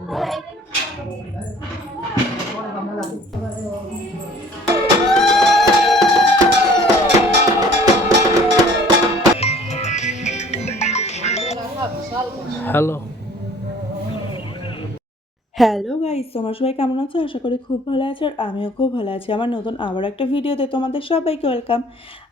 Hello hello guys, তোমরা সবাই কেমন আছো? আশা করি খুব ভালো আছো আর আমিও খুব ভালো আছি। আমার নতুন আবার একটা ভিডিওতে তোমাদের সবাইকে ওয়েলকাম।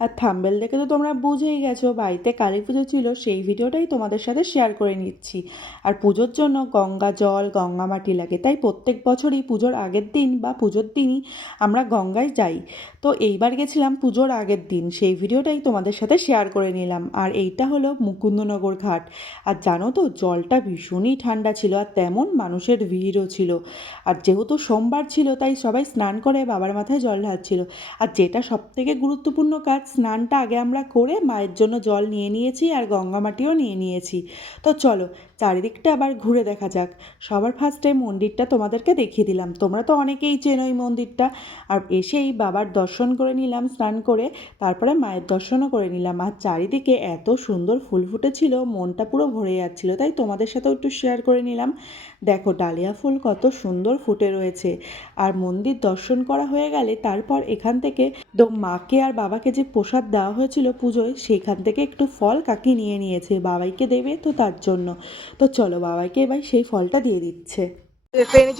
আর থাম্বনেল দেখে তো তোমরা বুঝেই গেছো বাড়িতে কালী পুজো ছিল, সেই ভিডিওটাই তোমাদের সাথে শেয়ার করে নিচ্ছি। আর পুজোর জন্য গঙ্গা জল গঙ্গা মাটি লাগে, তাই প্রত্যেক বছরই পুজোর আগের দিন বা পুজোর দিনই আমরা গঙ্গায় যাই। তো এইবার গেছিলাম পুজোর আগের দিন, সেই ভিডিওটাই তোমাদের সাথে শেয়ার করে নিলাম। আর এইটা হলো মুকুন্দনগর ঘাট। আর জানো তো জলটা ভীষণই ঠান্ডা ছিল আর তেমন মানুষের ভিড়ও ছিল। আর যেহেতু সোমবার ছিল তাই সবাই স্নান করে বাবার মাথায় জল ঢালছিল। আর যেটা সবথেকে গুরুত্বপূর্ণ কাজ, স্নানটা আগে আমরা করে মায়ের জন্য জল নিয়ে নিয়েছি আর গঙ্গা মাটিও নিয়ে নিয়েছি। তো চলো চারিদিকটা আবার ঘুরে দেখা যাক। সবার ফার্স্টে মন্দিরটা তোমাদেরকে দেখিয়ে দিলাম, তোমরা তো অনেকেই চেনো এই মন্দিরটা। আর এসেই বাবার দর্শন করে নিলাম স্নান করে, তারপরে মায়ের দর্শনও করে নিলাম। আর চারিদিকে এত সুন্দর ফুল ফুটেছিল, মনটা পুরো ভরে যাচ্ছিল, তাই তোমাদের সাথেও একটু শেয়ার করে নিলাম। দেখো ডালিয়া ফুল কত সুন্দর ফুটে রয়েছে। আর মন্দির দর্শন করা হয়ে গেলে তারপর এখান থেকে মাকে আর বাবাকে যে প্রসাদ দেওয়া হয়েছিল পুজোয়, সেইখান থেকে একটু ফল কাকি নিয়ে নিয়েছে, বাবাইকে দেবে তো তার জন্য। তো চলো বাবাইকে এবার সেই ফলটা দিয়ে দিচ্ছে।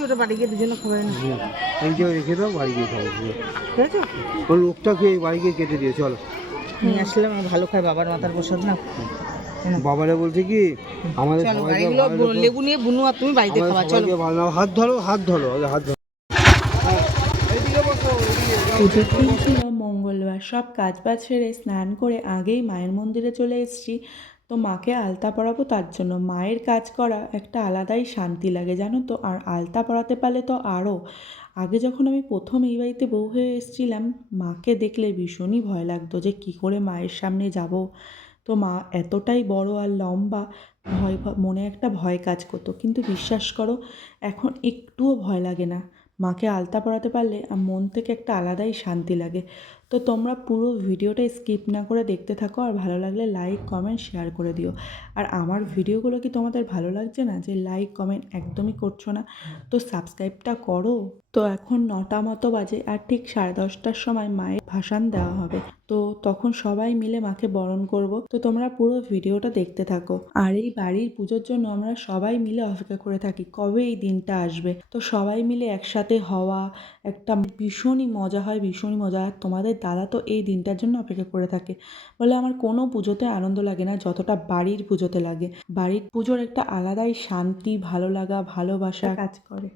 ওটা বাড়ি গিয়ে দুজনে খাবে না। এই যে রেখে দাও, বাড়ি গিয়ে খাবো। ওই লোকটা খেয়ে বাড়ি গিয়ে কেটে দিয়ে চলো। নিয়ে আসলাম, ভালো খায় বাবার মাথার প্রসাদ না। বাবারা বলছে কি আমাদের লেবু নিয়ে বুনু আর তুমি বাড়িতে খাওয়া। চলো ভালো, হাত ধরো হাত ধরো হাত ধরো। পুজোর দিন ছিল মঙ্গলবার, সব কাজ বাজ সেরে স্নান করে আগেই মায়ের মন্দিরে চলে এসেছি। তো মাকে আলতা পরাবো, তার জন্য মায়ের কাজ করা একটা আলাদাই শান্তি লাগে জানো তো। আর আলতা পরাতে পারলে তো আরও। আগে যখন আমি প্রথম এই বাড়িতে বউ হয়ে এসেছিলাম, মাকে দেখলে ভীষণই ভয় লাগতো যে কী করে মায়ের সামনে যাব। তো মা এতটাই বড় আর লম্বা, মনে একটা ভয় কাজ করতো। কিন্তু বিশ্বাস করো এখন একটুও ভয় লাগে না। মাকে আলতা পরাতে পারলে মন থেকে একটা আলাদাই শান্তি লাগে। তো তোমরা পুরো ভিডিওটা স্কিপ না করে দেখতে থাকো, আর ভালো লাগলে লাইক কমেন্ট শেয়ার করে দিও। আর আমার ভিডিওগুলো কি তোমাদের ভালো লাগছে না যে লাইক কমেন্ট একদমই করছো না? তো সাবস্ক্রাইবটা করো। তো এখন 9টা মতো বাজে, আর ঠিক 10:30টার সময় মায়ের ভাসান দেওয়া হবে। তো তখন সবাই মিলে মাকে বরণ করব। তো তোমরা পুরো ভিডিওটা দেখতে থাকো। আর এই বাড়ির পুজোর জন্য আমরা সবাই মিলে অপেক্ষা করে থাকি কবে এই দিনটা আসবে। তো সবাই মিলে একসাথে হওয়া একটা ভীষণই মজা হয়, ভীষণই মজা। আর তোমাদের দাদা তো এই দিনটার জন্য অপেক্ষা করে থাকে। বলে আমার কোনো পুজোতে আনন্দ লাগে না যতটা বাড়ির পুজোতে লাগে। বাড়ির পুজোর একটা আলাদাই শান্তি, ভালো লাগা, ভালোবাসা কাজ করে।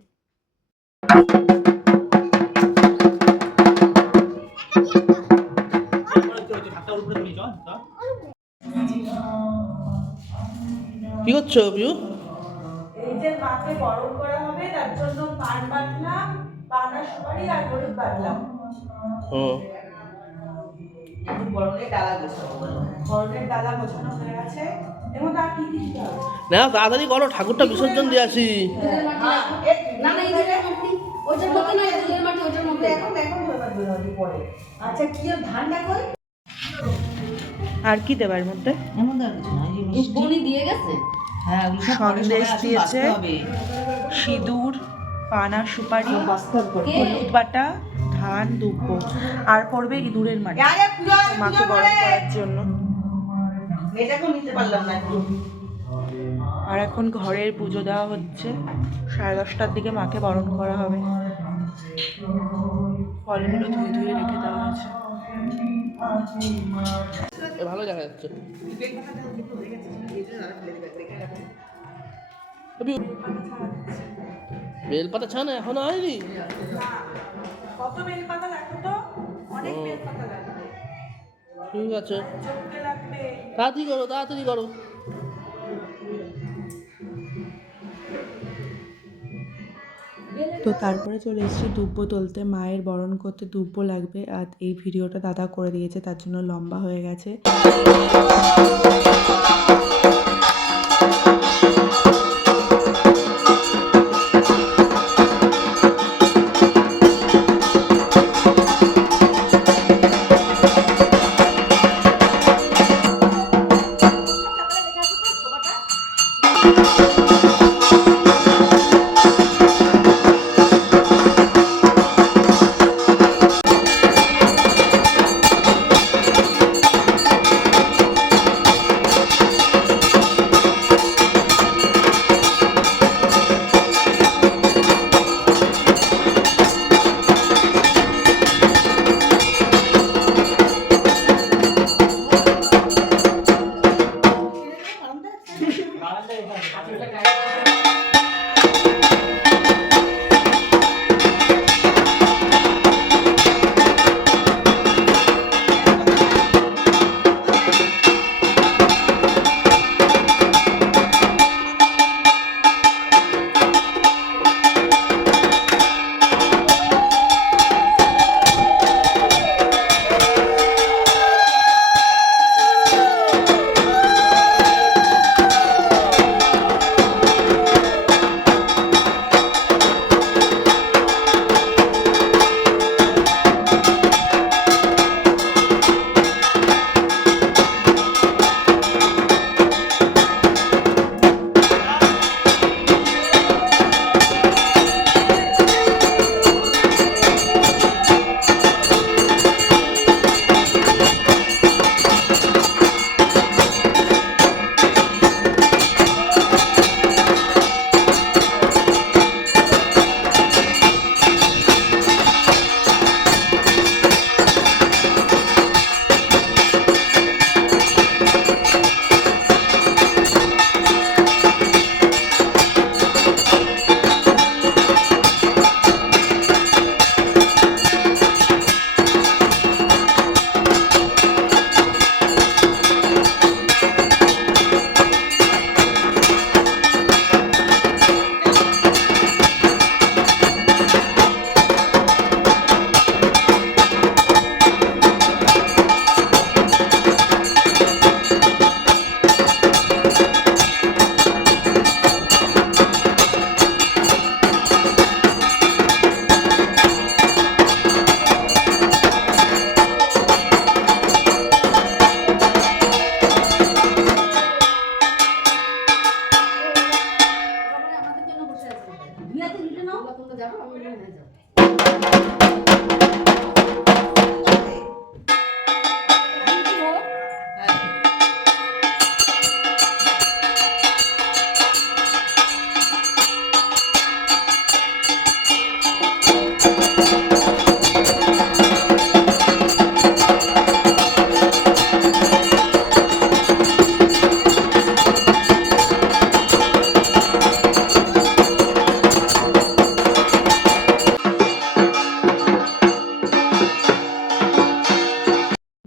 কি করছো বিউ? এই যে মাকে বরণ করা হবে তার জন্য পান বাটলাম, পান আর সুপারি আর হলুদ বাটলাম। বরণের ডালা গোছানো হয়ে গেছে। এর মধ্যে আর কি দিতে হবে? না তাড়াতাড়ি করো, ঠাকুরটা বিসর্জন দিয়ে আসি। আচ্ছা কি ধানটা কই? আর কি দেবার মধ্যে? দিয়ে গেছে। হ্যাঁ, সন্দেশ দিয়েছে, সিঁদুর, পান আর সুপারি, হলুদ বাটা, ধান, দুব্ব, আর পড়বে ইঁদুরের মাটি মাকে বরণ করার জন্য। আর এখন ঘরের পুজো দেওয়া হচ্ছে, 10:30টার দিকে মাকে বরণ করা হবে। ফলগুলো ধুয়ে ধুয়ে রেখে দেওয়া হয়েছে। ভালো দেখা যাচ্ছে। বেলপাতা ছানা এখনো হয়নি। কত বেলপাতা লাগবে? তো অনেক বেলপাতা লাগবে। ঠিক আছে, চোখে লাগবে। তাড়াতাড়ি করো তাড়াতাড়ি করো। তো তারপরে চলে এসেছি দুব্ব তুলতে, মায়ের বরণ করতে দুব্ব লাগবে। আর এই ভিডিওটা দাদা করে দিয়েছে, তার জন্য লম্বা হয়ে গেছে।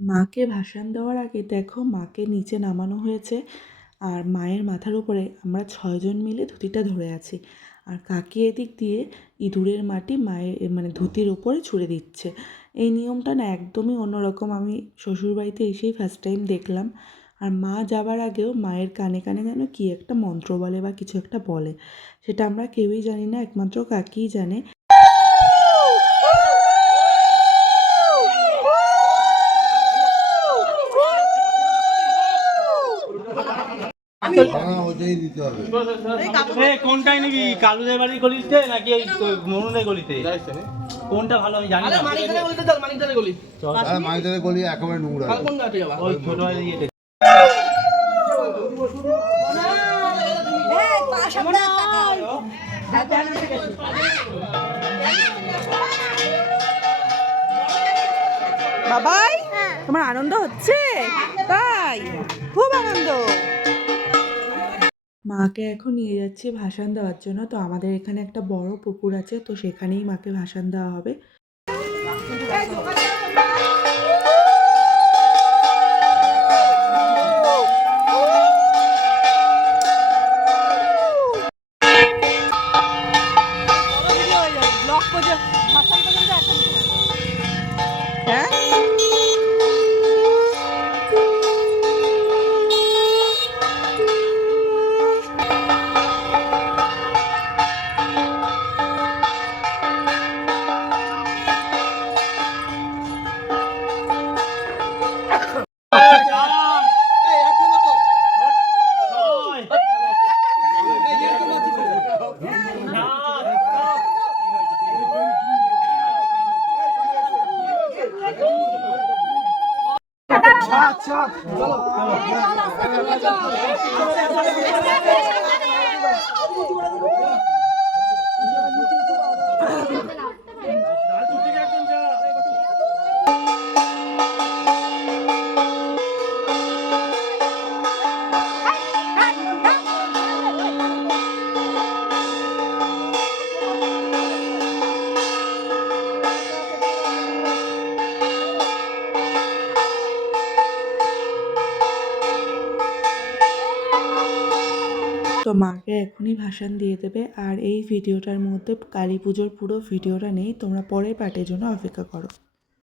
মাকে ভাসান দেওয়ার আগে দেখো মাকে নিচে নামানো হয়েছে আর মায়ের মাথার উপরে আমরা 6 জন মিলে ধুতিটা ধরে আছি আর কাকি এদিক দিয়ে ইঁদুরের মাটি মায়ের মানে ধুতির উপরে ছুঁড়ে দিচ্ছে। এই নিয়মটা না একদমই অন্যরকম, আমি শ্বশুরবাড়িতে এসেই ফার্স্ট টাইম দেখলাম। আর মা যাবার আগেও মায়ের কানে কানে যেন কী একটা মন্ত্র বলে বা কিছু একটা বলে, সেটা আমরা কেউই জানি না, একমাত্র কাকিই জানে। কোনটাই নিবি, কালুদের বাড়ির গলিতে নাকি এই মনুদের গলিতে? কোনটা ভালো আমি জানি না। মাইদানের গলি একেবারে নোংরা। ওই ছোট ইয়েতে বাবাই, তোমার আনন্দ হচ্ছে? তাই খুব আনন্দ। মাকে এখন নিয়ে যাচ্ছি ভাসান দেওয়ার জন্য। তো আমাদের এখানে একটা বড় পুকুর আছে, তো সেখানেই মাকে ভাসান দেওয়া হবে। হ্যাঁ, তো মাকে এখনই ভাসান দিয়ে দেবে। আর এই ভিডিওটার মধ্যে কালী পুজোর পুরো ভিডিওটা নেই, তোমরা পরের পার্টের জন্য অপেক্ষা করো।